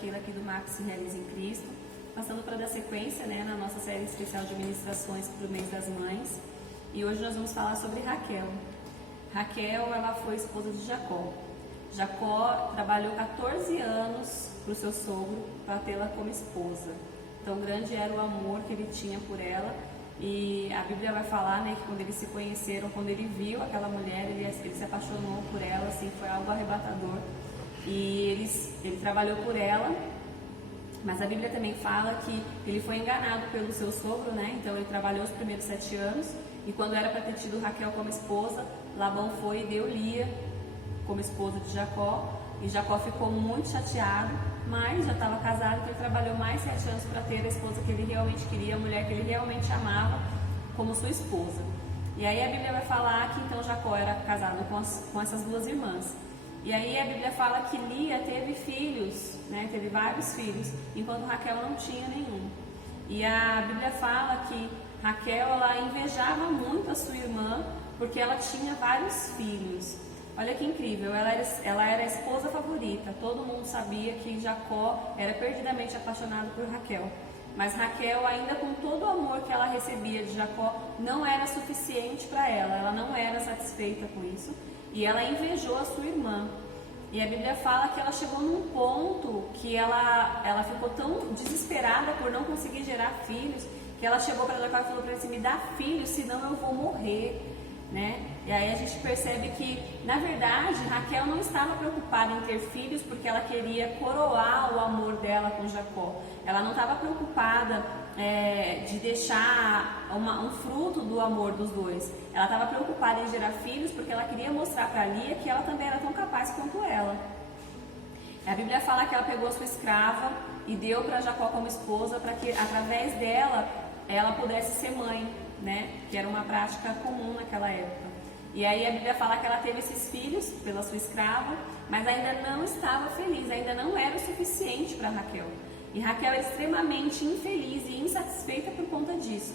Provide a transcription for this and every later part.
Keila aqui do Max Se Realiza em Cristo, passando para dar sequência, né, na nossa série especial de ministrações para o mês das mães. E hoje nós vamos falar sobre Raquel. Raquel, ela foi esposa de Jacó. Jacó trabalhou 14 anos para o seu sogro para tê-la como esposa. Então grande era o amor que ele tinha por ela. E a Bíblia vai falar, né, que quando eles se conheceram, quando ele viu aquela mulher, ele se apaixonou por ela, assim, foi algo arrebatador. E ele trabalhou por ela, mas a Bíblia também fala que ele foi enganado pelo seu sogro, né? Então ele trabalhou os primeiros 7 anos, e quando era para ter tido Raquel como esposa, Labão foi e deu Lia como esposa de Jacó, e Jacó ficou muito chateado, mas já estava casado, então ele trabalhou mais 7 anos para ter a esposa que ele realmente queria, a mulher que ele realmente amava como sua esposa. E aí a Bíblia vai falar que então Jacó era casado com essas duas irmãs. E aí a Bíblia fala que Lia teve filhos, né? Teve vários filhos, enquanto Raquel não tinha nenhum. E a Bíblia fala que Raquel, ela invejava muito a sua irmã, porque ela tinha vários filhos. Olha que incrível, ela era a esposa favorita, todo mundo sabia que Jacó era perdidamente apaixonado por Raquel. Mas Raquel, ainda com todo o amor que ela recebia de Jacó, não era suficiente para ela não era satisfeita com isso, e ela invejou a sua irmã. E a Bíblia fala que ela chegou num ponto que ela ficou tão desesperada por não conseguir gerar filhos, que ela chegou para Jacó e falou para ele assim: me dá filhos, senão eu vou morrer. Né? E aí a gente percebe que, na verdade, Raquel não estava preocupada em ter filhos porque ela queria coroar o amor dela com Jacó. Ela não estava preocupada de deixar um fruto do amor dos dois. Ela estava preocupada em gerar filhos porque ela queria mostrar para Lia que ela também era tão capaz quanto ela. A Bíblia fala que ela pegou a sua escrava e deu para Jacó como esposa para que, através dela, ela pudesse ser mãe, né? Que era uma prática comum naquela época. E aí a Bíblia fala que ela teve esses filhos pela sua escrava, mas ainda não estava feliz, ainda não era o suficiente para Raquel. E Raquel é extremamente infeliz e insatisfeita por conta disso.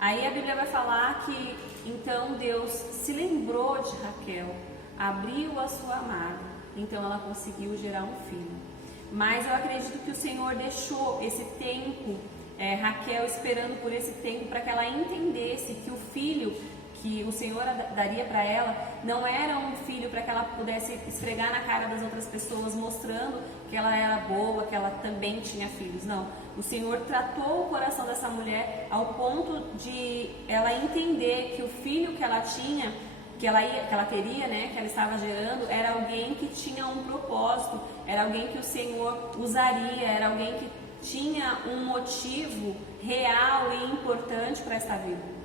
Aí a Bíblia vai falar que então Deus se lembrou de Raquel, abriu a sua amada, então ela conseguiu gerar um filho. Mas eu acredito que o Senhor deixou esse tempo, Raquel esperando por esse tempo para que ela entendesse que o filho que o Senhor daria para ela não era um filho para que ela pudesse esfregar na cara das outras pessoas mostrando que ela era boa, que ela também tinha filhos. Não, o Senhor tratou o coração dessa mulher ao ponto de ela entender que o filho que ela tinha, que ela teria, né, que ela estava gerando, era alguém que tinha um propósito, era alguém que o Senhor usaria, era alguém que tinha um motivo real e importante para estar vivo.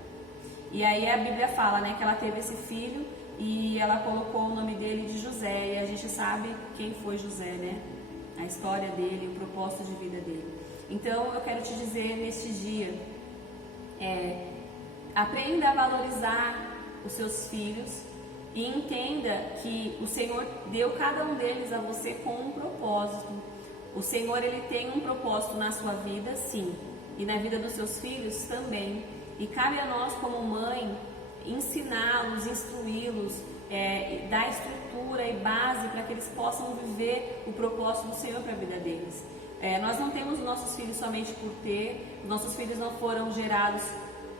E aí a Bíblia fala, né, que ela teve esse filho e ela colocou o nome dele de José, e a gente sabe quem foi José, né? A história dele, o propósito de vida dele. Então eu quero te dizer neste dia, aprenda a valorizar os seus filhos e entenda que o Senhor deu cada um deles a você com um propósito. O Senhor, ele tem um propósito na sua vida, sim, e na vida dos seus filhos também. E cabe a nós, como mãe, ensiná-los, instruí-los, dar estrutura e base para que eles possam viver o propósito do Senhor para a vida deles. Nós não temos nossos filhos somente por ter, nossos filhos não foram gerados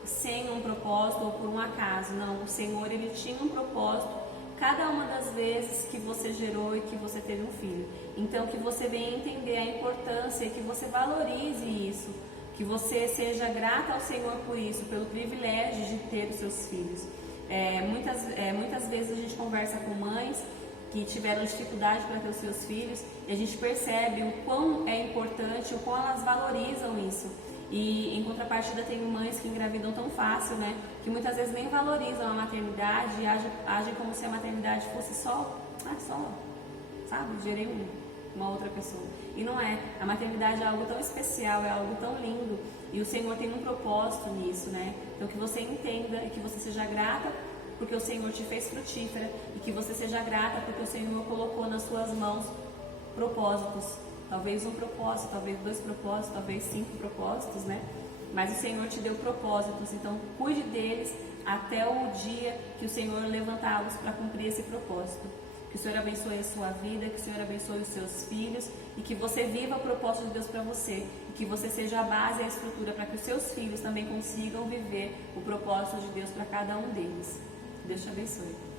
sem um propósito ou por um acaso, não. O Senhor, ele tinha um propósito cada uma das vezes que você gerou e que você teve um filho. Então, que você venha entender a importância e que você valorize isso, que você seja grata ao Senhor por isso, pelo privilégio de ter os seus filhos. Muitas vezes a gente conversa com mães que tiveram dificuldade para ter os seus filhos e a gente percebe o quão é importante, o quão elas valorizam isso. E em contrapartida tem mães que engravidam tão fácil, né, que muitas vezes nem valorizam a maternidade e agem como se a maternidade fosse só, sabe, gerei uma outra pessoa. E não é. A maternidade é algo tão especial, é algo tão lindo, e o Senhor tem um propósito nisso, né? Então que você entenda e que você seja grata porque o Senhor te fez frutífera, e que você seja grata porque o Senhor colocou nas suas mãos propósitos. Talvez um propósito, talvez 2 propósitos, talvez 5 propósitos, né? Mas o Senhor te deu propósitos, então cuide deles até o dia que o Senhor levantá-los para cumprir esse propósito. Que o Senhor abençoe a sua vida, que o Senhor abençoe os seus filhos e que você viva o propósito de Deus para você. E que você seja a base e a estrutura para que os seus filhos também consigam viver o propósito de Deus para cada um deles. Deus te abençoe.